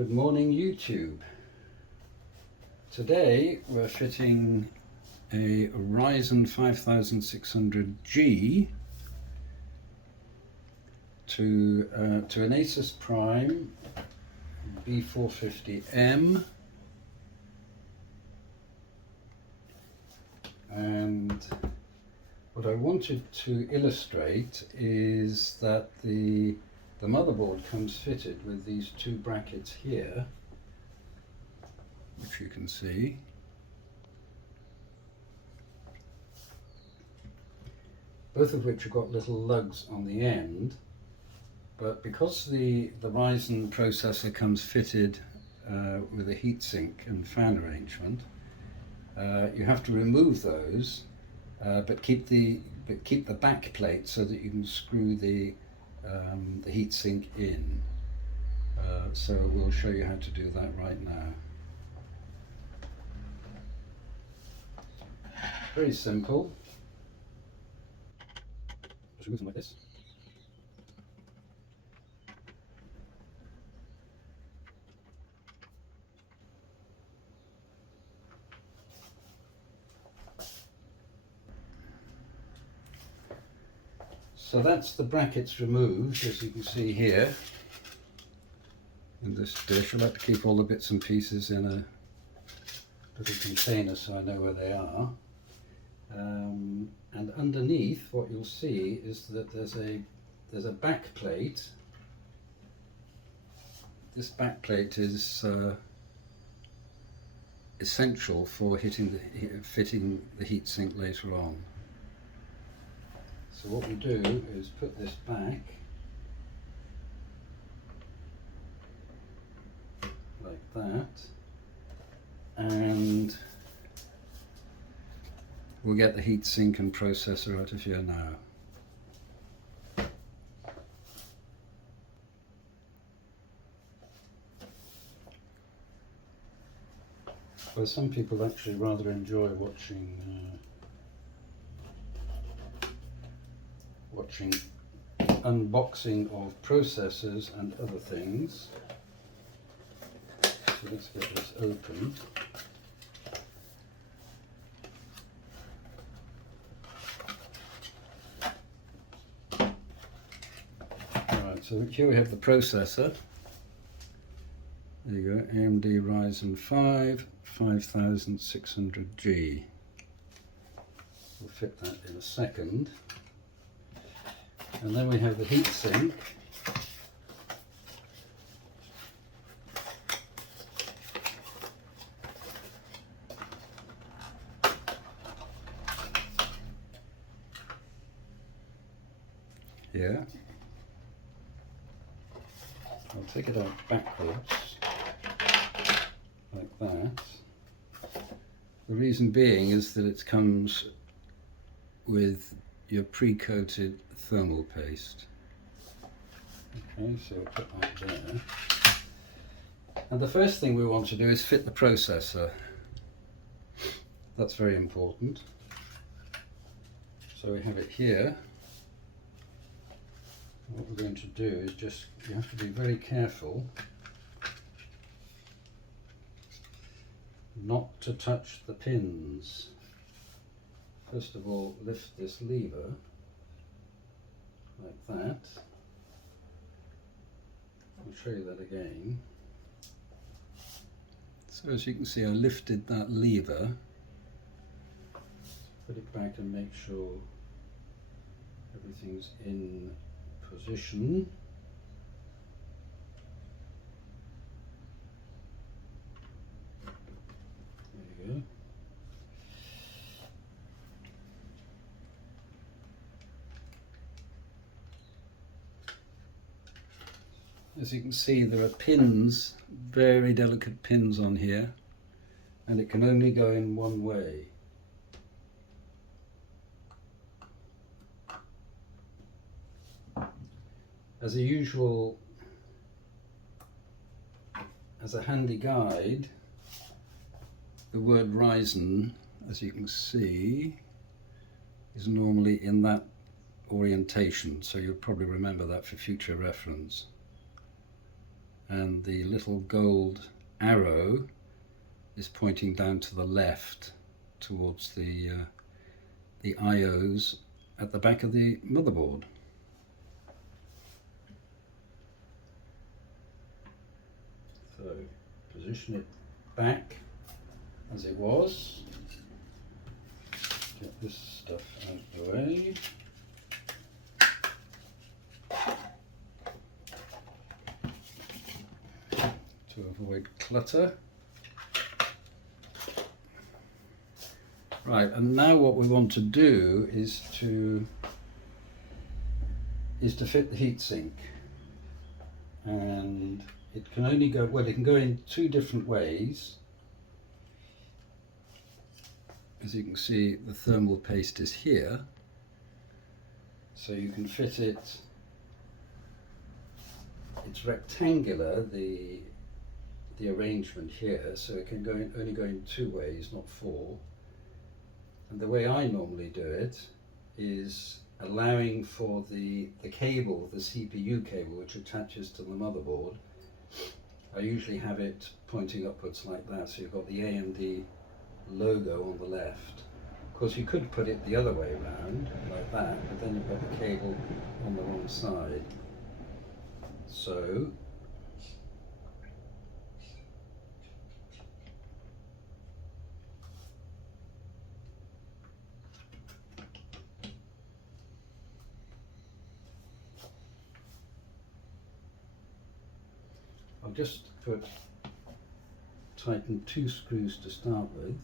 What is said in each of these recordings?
Good morning, YouTube. Today we're fitting a Ryzen 5600G to an Asus Prime B450M, and what I wanted to illustrate is that the motherboard comes fitted with these two brackets here, which you can see. Both of which have got little lugs on the end, but because the Ryzen processor comes fitted with a heatsink and fan arrangement, you have to remove those, but keep the back plate so that you can screw the heatsink in. So we'll show you how to do that right now. Very simple. Just remove them like this. So that's the brackets removed, as you can see here in this dish. I like to keep all the bits and pieces in a little container so I know where they are. And underneath, what you'll see is that there's a back plate. This back plate is essential for fitting the heatsink later on. So what we do is put this back like that, and we'll get the heatsink and processor out of here now. Well, some people actually rather enjoy watching unboxing of processors and other things. So let's get this open. Right, so here we have the processor. There you go, AMD Ryzen 5600G. We'll fit that in a second. And then we have the heatsink. Here. I'll take it out backwards, like that. The reason being is that it comes with your pre-coated thermal paste. Okay, so we'll put that there. And the first thing we want to do is fit the processor. That's very important. So we have it here. What we're going to do is you have to be very careful not to touch the pins. First of all, lift this lever like that. I'll show you that again. So as you can see, I lifted that lever, put it back and make sure everything's in position. There you go. As you can see, there are pins, very delicate pins on here, and it can only go in one way. As a handy guide, the word Ryzen, as you can see, is normally in that orientation, so you'll probably remember that for future reference. and the little gold arrow is pointing down to the left towards the IOs at the back of the motherboard. So position it back as it was. Get this stuff out of the way. To avoid clutter. Right, and now what we want to do is to fit the heatsink, and it can only go, well, it can go in two different ways. As you can see, the thermal paste is here, so you can fit it. It's rectangular, the arrangement here, so it can only go in two ways, not four. And the way I normally do it is allowing for the cable, the CPU cable, which attaches to the motherboard. I usually have it pointing upwards like that, so you've got the AMD logo on the left. Of course, you could put it the other way around, like that, but then you've got the cable on the wrong side. So I'll just tighten two screws to start with.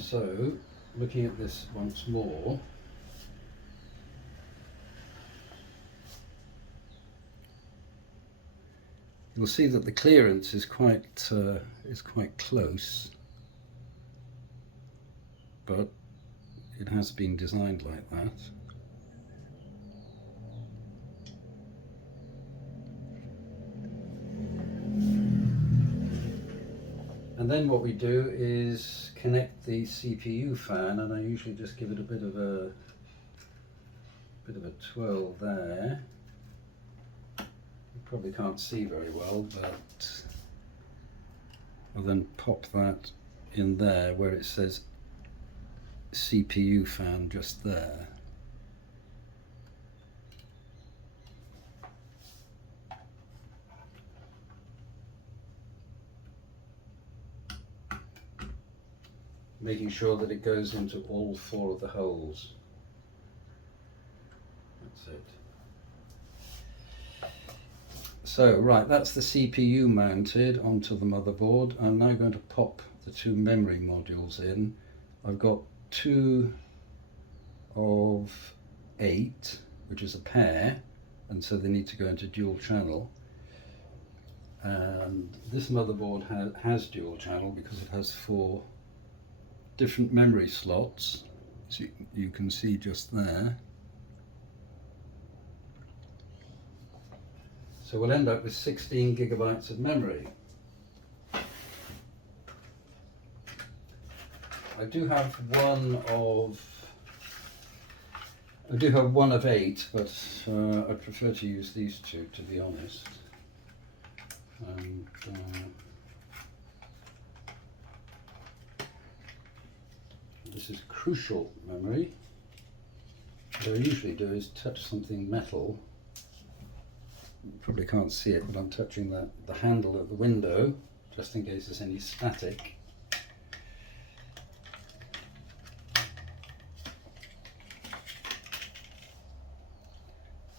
So, looking at this once more, you'll see that the clearance is quite close, but it has been designed like that. And then what we do is connect the CPU fan, and I usually just give it a bit of a twirl there. You probably can't see very well, but I'll then pop that in there where it says CPU fan just there. Making sure that it goes into all four of the holes. That's it. So, right, that's the CPU mounted onto the motherboard. I'm now going to pop the two memory modules in. I've got 2 of 8, which is a pair, and so they need to go into dual channel. And this motherboard has dual channel because it has 4 different memory slots, so you can see just there. So we'll end up with 16 gigabytes of memory. I do have one of 8, but I prefer to use these two, to be honest. And this is crucial memory. What I usually do is touch something metal. You probably can't see it, but I'm touching the handle of the window, just in case there's any static.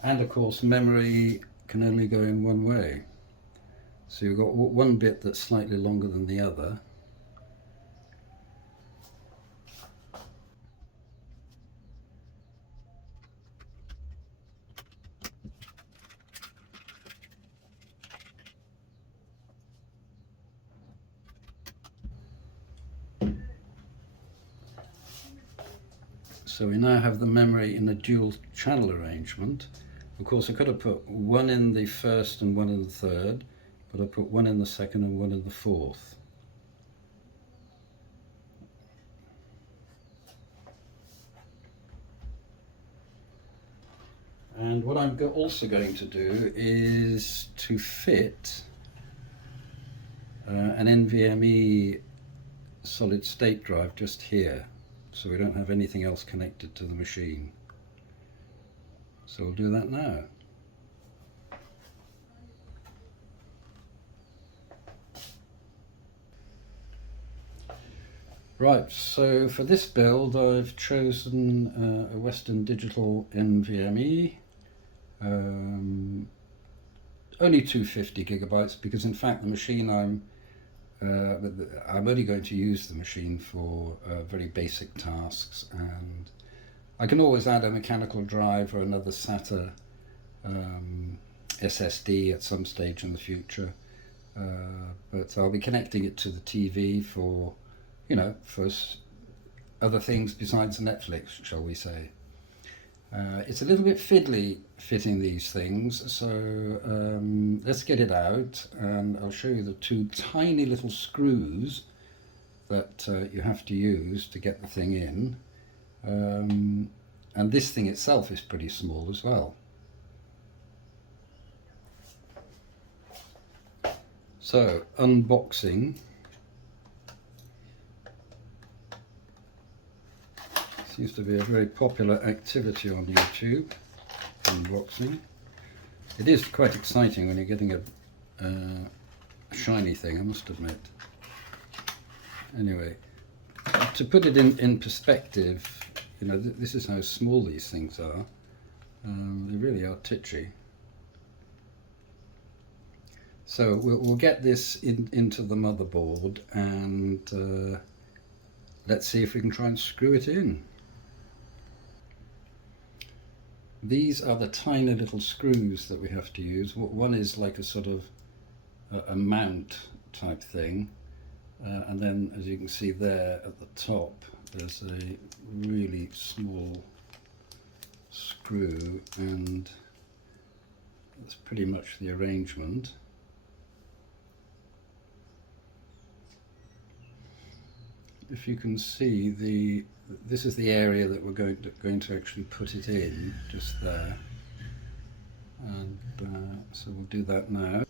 And of course, memory can only go in one way. So you've got one bit that's slightly longer than the other. So we now have the memory in a dual channel arrangement. Of course, I could have put one in the first and one in the third, but I put one in the second and one in the fourth. And what I'm also going to do is to fit an NVMe solid state drive just here, so we don't have anything else connected to the machine. So we'll do that now. Right, so for this build I've chosen a Western Digital NVMe, only 250 gigabytes, because in fact the machine I'm only going to use the machine for very basic tasks, and I can always add a mechanical drive or another SATA SSD at some stage in the future, but I'll be connecting it to the TV for, you know, for other things besides Netflix, shall we say. It's a little bit fiddly fitting these things, so let's get it out and I'll show you the two tiny little screws that you have to use to get the thing in. And this thing itself is pretty small as well. So, unboxing. Seems to be a very popular activity on YouTube, unboxing. It is quite exciting when you're getting a shiny thing, I must admit. Anyway, to put it in perspective, you know, this is how small these things are. They really are titchy. So we'll get this into the motherboard and let's see if we can try and screw it in. These are the tiny little screws that we have to use. One is like a sort of a mount type thing, and then as you can see there at the top there's a really small screw, and that's pretty much the arrangement. If you can see, this is the area that we're going to actually put it in, just there, and so we'll do that now.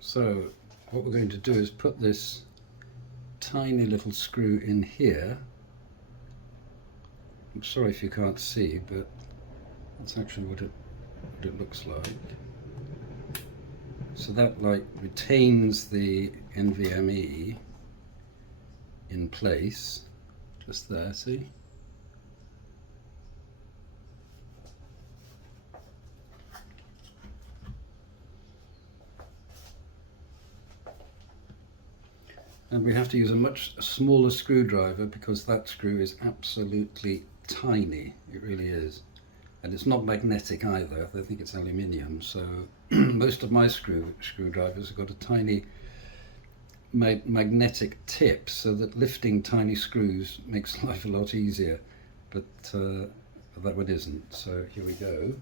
So what we're going to do is put this tiny little screw in here. I'm sorry if you can't see, but that's actually what it looks like. So that like retains the NVMe in place, just there, see? And we have to use a much smaller screwdriver because that screw is absolutely tiny, it really is. And it's not magnetic either, I think it's aluminium, so most of my screwdrivers have got a tiny magnetic tip, so that lifting tiny screws makes life a lot easier, but that one isn't. So here we go.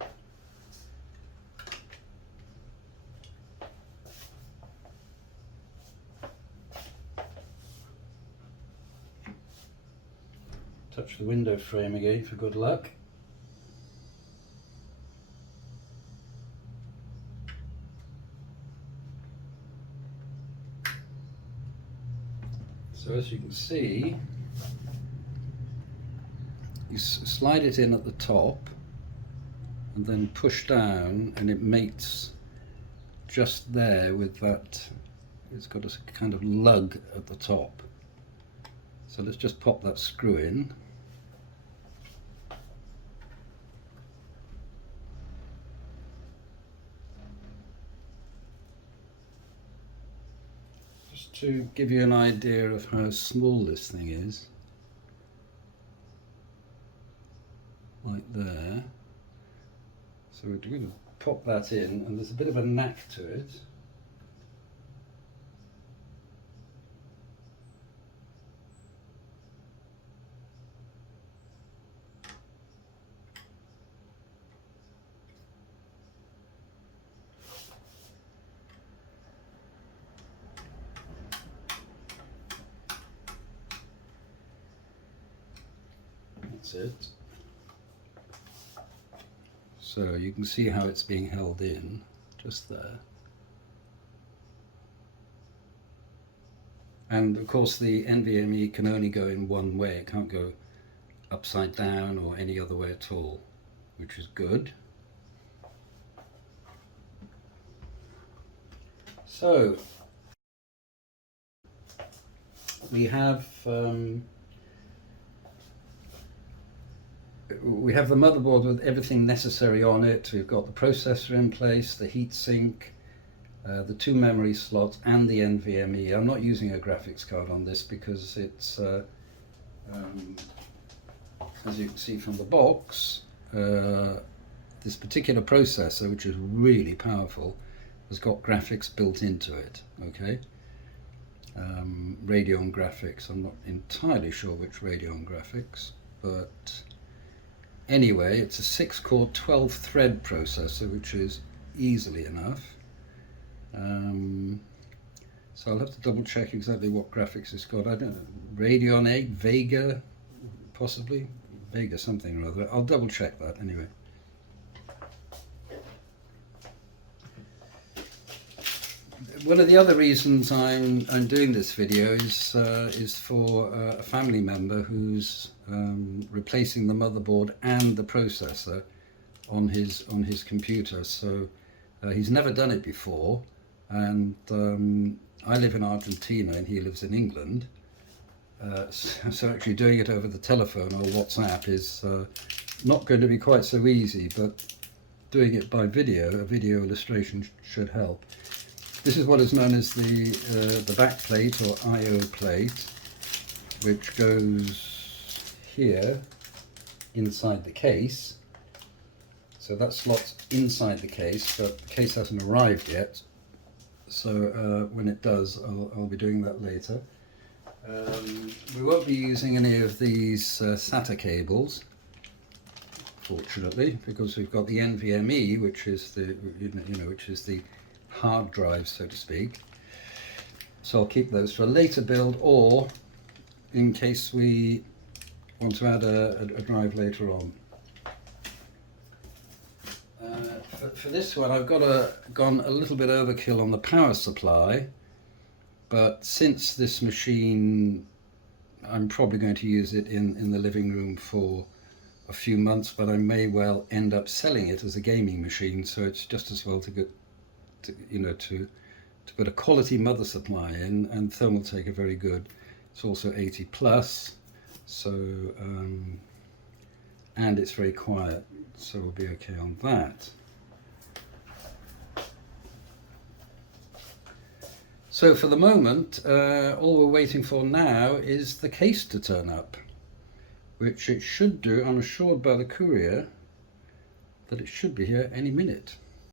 Touch the window frame again for good luck. So as you can see, you slide it in at the top and then push down, and it mates just there with that. It's got a kind of lug at the top. So let's just pop that screw in. To give you an idea of how small this thing is, like there. So we're going to pop that in, and there's a bit of a knack to it. That's it. So you can see how it's being held in, just there. And of course the NVMe can only go in one way, it can't go upside down or any other way at all, which is good. So we have the motherboard with everything necessary on it. We've got the processor in place, the heatsink, the 2 memory slots and the NVMe. I'm not using a graphics card on this because it's, as you can see from the box, this particular processor, which is really powerful, has got graphics built into it, okay? Radeon graphics, I'm not entirely sure which Radeon graphics, but anyway, it's a 6-core 12-thread processor, which is easily enough. So I'll have to double check exactly what graphics it's got. I don't know, Radeon 8, Vega, possibly? Vega something or other. I'll double check that anyway. One of the other reasons I'm doing this video is for a family member who's replacing the motherboard and the processor on his computer. So he's never done it before, and I live in Argentina and he lives in England. So actually doing it over the telephone or WhatsApp is not going to be quite so easy, but doing it by video, a video illustration should help. This is what is known as the back plate or I/O plate, which goes here inside the case. So that slots inside the case, but the case hasn't arrived yet. So when it does, I'll be doing that later. We won't be using any of these SATA cables, fortunately, because we've got the NVMe, which is the which is the hard drive, so to speak. So I'll keep those for a later build, or in case we want to add a drive later on. For this one, I've gone a little bit overkill on the power supply. But since this machine, I'm probably going to use it in the living room for a few months, but I may well end up selling it as a gaming machine, so it's just as well to get, to put a quality mother supply in, and Thermaltake are very good. It's also 80 plus, so and it's very quiet, so we'll be okay on that. So for the moment, all we're waiting for now is the case to turn up, which it should do. I'm assured by the courier that it should be here any minute.